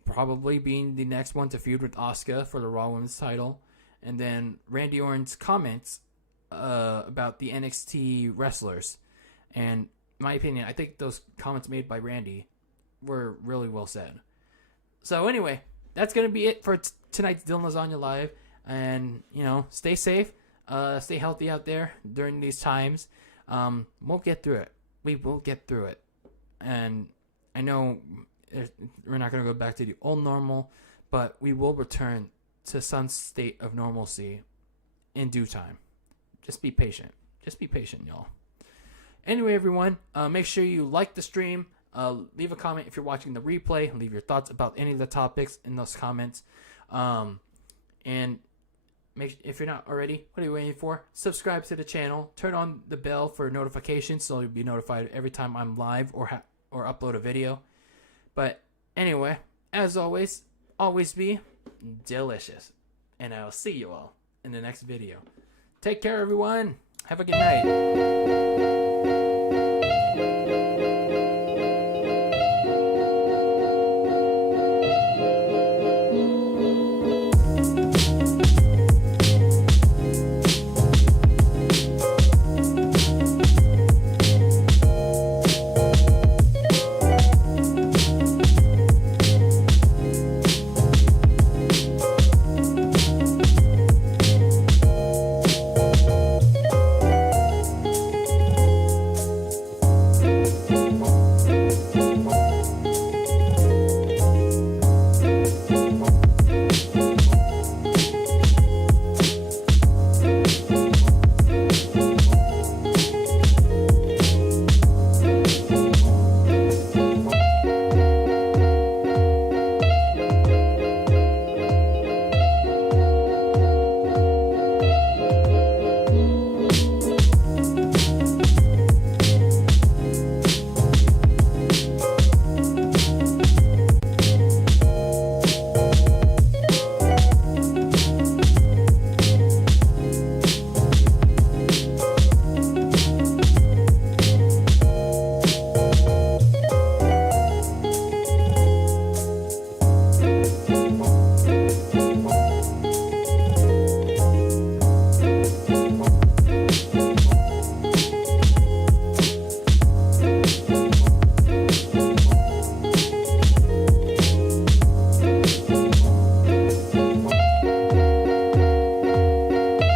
probably being the next one to feud with Asuka for the Raw Women's title. And then Randy Orton's comments about the NXT wrestlers. And in my opinion, I think those comments made by Randy were really well said. So anyway, that's going to be it for tonight's DylanLasagna Live. And, stay safe. Stay healthy out there during these times. We'll get through it. We will get through it. And I know we're not going to go back to the old normal, but we will return to some state of normalcy in due time. Just be patient. Just be patient, y'all. Anyway, everyone, make sure you like the stream. Leave a comment if you're watching the replay. Leave your thoughts about any of the topics in those comments. And if you're not already, what are you waiting for? Subscribe to the channel. Turn on the bell for notifications so you'll be notified every time I'm live or upload a video. But anyway, as always be delicious. And I'll see you all in the next video. Take care, everyone. Have a good night.